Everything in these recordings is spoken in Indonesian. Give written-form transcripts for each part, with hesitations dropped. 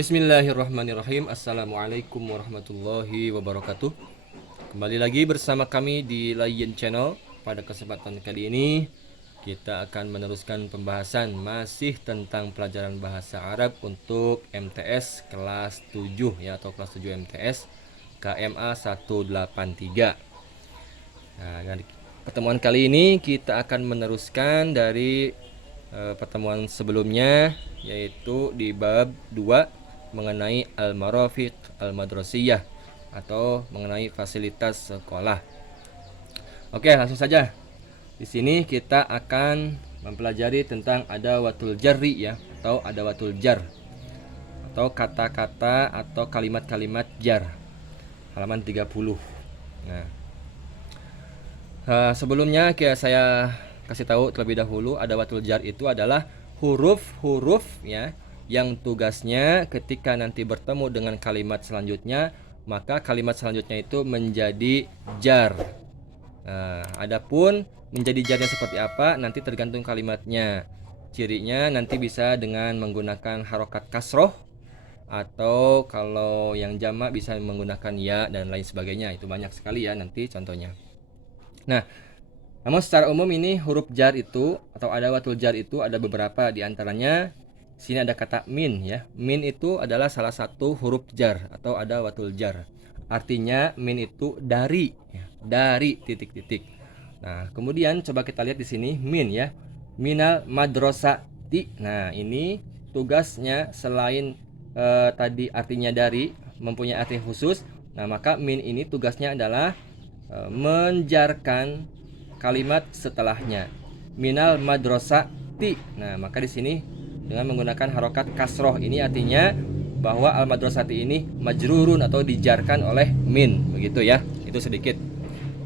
Bismillahirrahmanirrahim. Assalamualaikum warahmatullahi wabarakatuh. Kembali lagi bersama kami di Layan Channel. Pada kesempatan kali ini kita akan meneruskan pembahasan masih tentang pelajaran bahasa Arab untuk MTS kelas 7 ya, atau kelas 7 MTS KMA 183. Nah, dari pertemuan kali ini kita akan meneruskan dari pertemuan sebelumnya, yaitu di bab 2 mengenai al-marafiq al-madrasiyah atau mengenai fasilitas sekolah. Oke, langsung saja. Di sini kita akan mempelajari tentang adawatul jarri ya, atau adawatul jar, atau kata-kata atau kalimat-kalimat jar. Halaman 30. Nah, sebelumnya saya kasih tahu terlebih dahulu, adawatul jar itu adalah huruf-huruf ya yang tugasnya ketika nanti bertemu dengan kalimat selanjutnya, maka kalimat selanjutnya itu menjadi jar. Adapun menjadi jarnya seperti apa nanti tergantung kalimatnya. Cirinya nanti bisa dengan menggunakan harokat kasroh, atau kalau yang jamak bisa menggunakan ya dan lain sebagainya. Itu banyak sekali ya nanti contohnya. Nah, namun secara umum ini huruf jar itu atau adawatul jar itu ada beberapa, di antaranya sini ada kata min ya. Min itu adalah salah satu huruf jar atau adawatul jar. Artinya min itu dari ya, dari titik-titik. Nah, kemudian coba kita lihat di sini min ya. Minal madrasati. Nah, ini tugasnya selain tadi artinya dari, mempunyai arti khusus. Nah, maka min ini tugasnya adalah menjarkan kalimat setelahnya. Minal madrasati. Nah, maka di sini dengan menggunakan harokat kasroh ini artinya bahwa al madrasati ini majrurun atau dijarkan oleh min, begitu ya. Itu sedikit.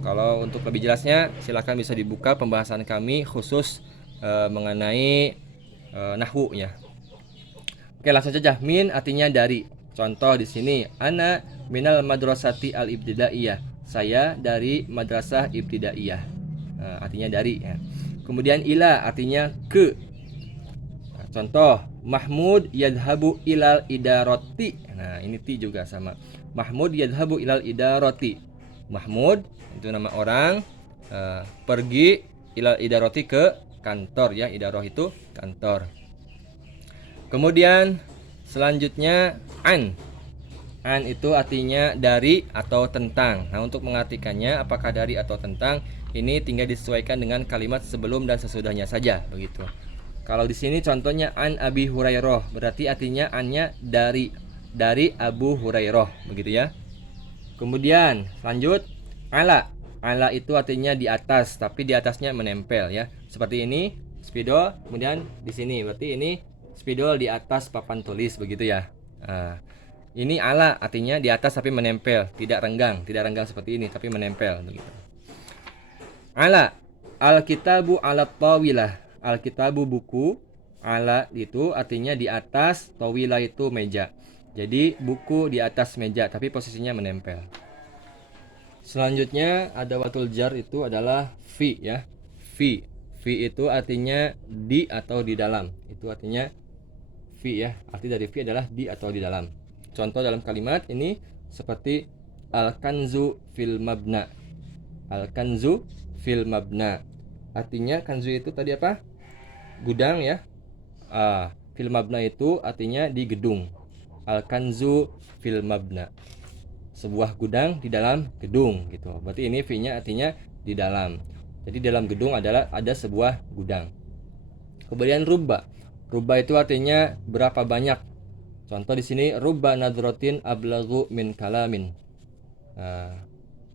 Kalau untuk lebih jelasnya silakan bisa dibuka pembahasan kami khusus mengenai nahwu ya. Oke, langsung saja. Min artinya dari. Contoh di sini, ana minal madrasati al ibtidaiyah. Saya dari madrasah ibtidaiyah. Artinya dari ya. Kemudian ila artinya ke. Nah, contoh, Mahmud yadhabu ilal idaroti. Nah, ini ti juga sama. Mahmud yadhabu ilal idaroti. Mahmud itu nama orang, pergi ilal idaroti ke kantor ya. Idaroh itu kantor. Kemudian selanjutnya an. An itu artinya dari atau tentang. Nah, untuk mengartikannya apakah dari atau tentang, ini tinggal disesuaikan dengan kalimat sebelum dan sesudahnya saja, begitu. Kalau di sini contohnya an Abi Hurairah, berarti artinya annya dari Abu Hurairah, begitu ya. Kemudian lanjut ala. Ala itu artinya di atas, tapi di atasnya menempel ya. Seperti ini, spidol, kemudian di sini berarti ini spidol di atas papan tulis, begitu ya. Ini ala artinya di atas tapi menempel, tidak renggang seperti ini tapi menempel, begitu. Ala, alkitabu ala tawilah. Alkitabu buku, ala itu artinya di atas, tawilah itu meja. Jadi buku di atas meja tapi posisinya menempel. Selanjutnya adawatul jar itu adalah fi ya. Fi. Fi itu artinya di atau di dalam. Itu artinya fi ya. Arti dari fi adalah di atau di dalam. Contoh dalam kalimat ini seperti al-kanzu fil mabna. Al-kanzu fil mabna. Artinya kanzu itu tadi apa? Gudang ya. Fil mabna itu artinya di gedung. Al-kanzu fil mabna. Sebuah gudang di dalam gedung gitu. Berarti ini fi-nya artinya di dalam. Jadi dalam gedung ada sebuah gudang. Kemudian rubba. Rubba itu artinya berapa banyak. Contoh di sini rubba nadrotin ablagu min kalamin.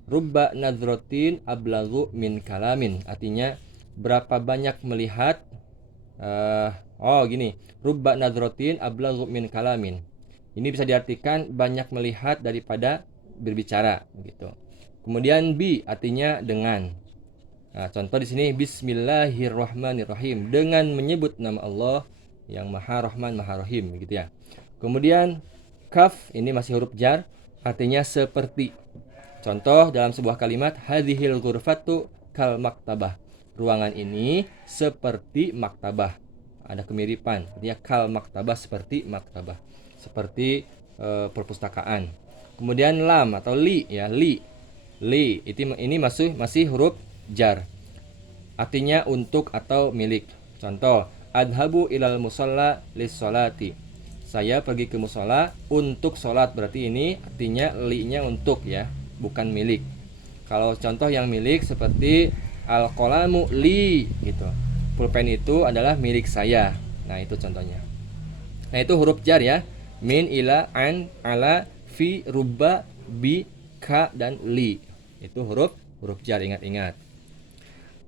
Rubba nadrotin ablagu min kalamin artinya berapa banyak melihat. Gini, rubba nadrotin ablagu min kalamin. Ini bisa diartikan banyak melihat daripada berbicara, begitu. Kemudian bi artinya dengan. Nah, contoh di sini bismillahirrahmanirrahim, dengan menyebut nama Allah yang Maha Rahman Maha Rahim, begitu ya. Kemudian kaf ini masih huruf jar, artinya seperti. Contoh dalam sebuah kalimat hadhil ghurfatu kal maktabah. Ruangan ini seperti maktabah. Ada kemiripan, artinya kal maktabah, seperti maktabah. seperti perpustakaan. Kemudian lam atau li ya, li ini masih huruf jar, artinya untuk atau milik. Contoh, adhabu ilal musalla lis solati, saya pergi ke musola untuk sholat. Berarti ini artinya li-nya untuk ya, bukan milik. Kalau contoh yang milik seperti al qalamu li gitu, pulpen itu adalah milik saya. Nah itu contohnya. Nah itu huruf jar ya, min, ila, an, ala, fi, rubba, bi, ka, dan li. Itu huruf jar, ingat-ingat.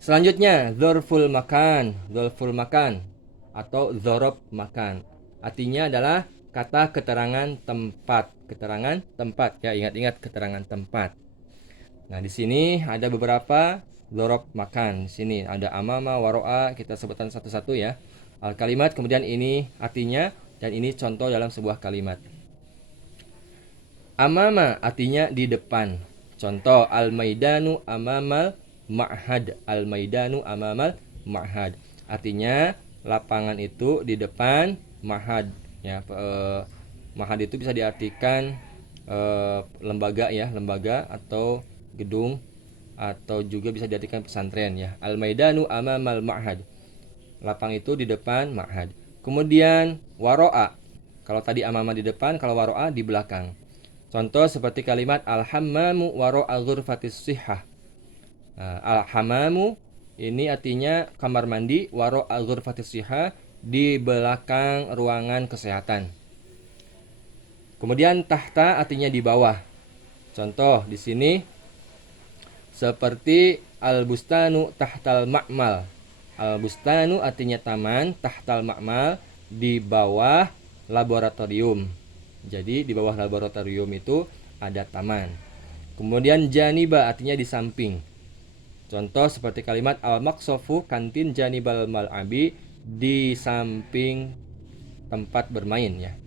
Selanjutnya dzarful makan. Dzarful makan atau dzarab makan, artinya adalah kata keterangan tempat. Keterangan tempat ya, ingat-ingat keterangan tempat. Nah di sini ada beberapa dzarab makan. Di sini ada amama, waro'a, kita sebutkan satu-satu ya. Al kalimat, kemudian ini artinya, dan ini contoh dalam sebuah kalimat. Amama artinya di depan. Contoh, al-maidanu amamal ma'had. Al-maidanu amamal ma'had, artinya lapangan itu di depan ma'had ya. Ma'had itu bisa diartikan lembaga ya, lembaga atau gedung, atau juga bisa diartikan pesantren ya. Al-maidanu amamal ma'had, lapang itu di depan ma'had. Kemudian waro'a, kalau tadi amama di depan, kalau waro'a di belakang. Contoh seperti kalimat al-hammamu waro'a ghurfatis sihah. Al-hammamu ini artinya kamar mandi, waro'a ghurfatis sihah di belakang ruangan kesehatan. Kemudian tahta artinya di bawah. Contoh di sini seperti al-bustanu tahtal ma'mal. Al-bustanu artinya taman, tahtal ma'mal di bawah laboratorium. Jadi di bawah laboratorium itu ada taman. Kemudian janiba artinya di samping. Contoh seperti kalimat al-maqsofu kantin janibal mal'abi, di samping tempat bermain ya.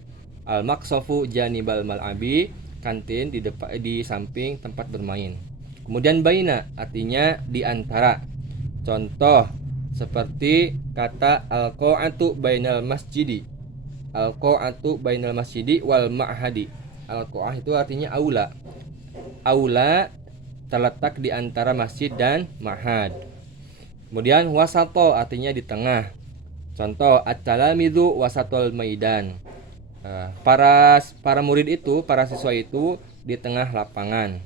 Al-maqsofu janibal mal'abi, kantin di samping tempat bermain. Kemudian baina artinya di antara. Contoh seperti kata al-qa'atu bainal masjidi. Al-qa'atu bainal masjidi wal ma'hadi. Al-qa'ah itu artinya aula. Aula terletak di antara masjid dan ma'had. Kemudian wasato artinya di tengah. Contoh at-talamidu wasatul maidan. Para murid itu, para siswa itu di tengah lapangan.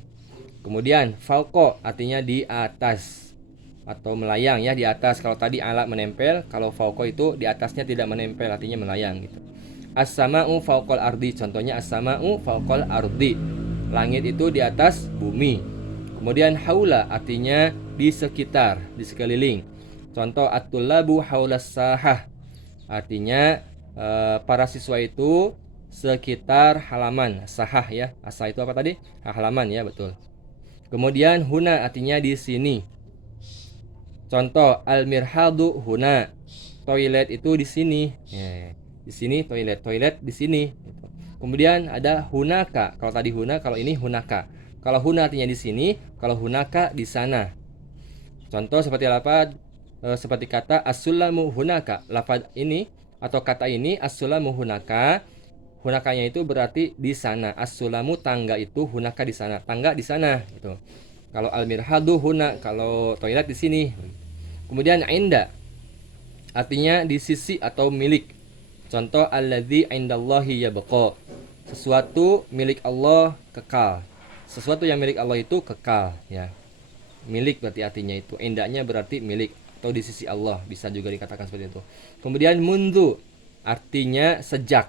Kemudian fauqo artinya di atas atau melayang ya, di atas. Kalau tadi ala menempel, kalau fauqo itu di atasnya tidak menempel, artinya melayang gitu. As-sama'u fauqal ardi, contohnya as-sama'u fauqal ardi, langit itu di atas bumi. Kemudian haula artinya di sekitar, di sekeliling. Contoh at-tullabu haulas sahah, artinya para siswa itu sekitar halaman. Sahah ya, asah itu apa tadi? Halaman ya, betul. Kemudian huna artinya di sini. Contoh al-mirhadu huna, toilet itu di sini ya. Di sini toilet di sini. Kemudian ada hunaka, kalau tadi huna, kalau ini hunaka. Kalau huna artinya di sini, kalau hunaka di sana. Contoh seperti apa? Seperti kata as-sulamu hunaka. Lafaz ini atau kata ini as-sulamu hunaka, hunakanya itu berarti di sana. As-sulamu tangga itu, hunaka di sana, tangga di sana gitu. Kalau al-mirhadu huna, kalau toilet di sini. Kemudian inda artinya di sisi atau milik. Contoh alladzi indallahi yabqa, sesuatu milik Allah kekal. Sesuatu yang milik Allah itu kekal ya. Milik berarti artinya itu. Indahnya berarti milik atau di sisi Allah, bisa juga dikatakan seperti itu. Kemudian mundu artinya sejak.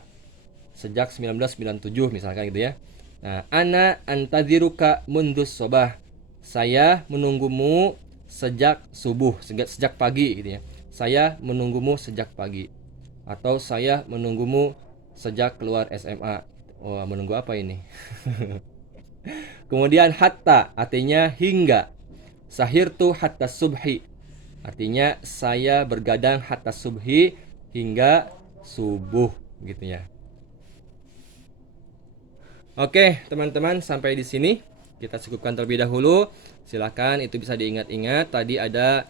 Sejak 1997 misalkan gitu ya. Nah, ana antadziruka mundus sobah, saya menunggumu sejak subuh, sejak pagi gitu ya. Saya menunggumu sejak pagi. Atau saya menunggumu sejak keluar SMA. Oh, menunggu apa ini? Kemudian hatta artinya hingga. Sahirtu hatta subhi, artinya saya bergadang hatta subhi, hingga subuh gitu ya. Oke, teman-teman, sampai di sini kita cukupkan terlebih dahulu. Silakan itu bisa diingat-ingat. Tadi ada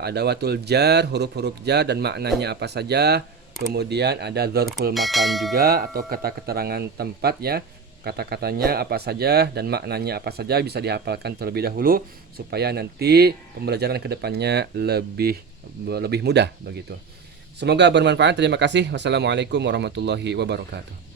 adawatul jar, huruf-huruf jar dan maknanya apa saja. Kemudian ada dzarful makan juga atau kata keterangan tempat ya. Kata-katanya apa saja dan maknanya apa saja bisa dihafalkan terlebih dahulu supaya nanti pembelajaran kedepannya lebih mudah begitu. Semoga bermanfaat. Terima kasih. Wassalamualaikum warahmatullahi wabarakatuh.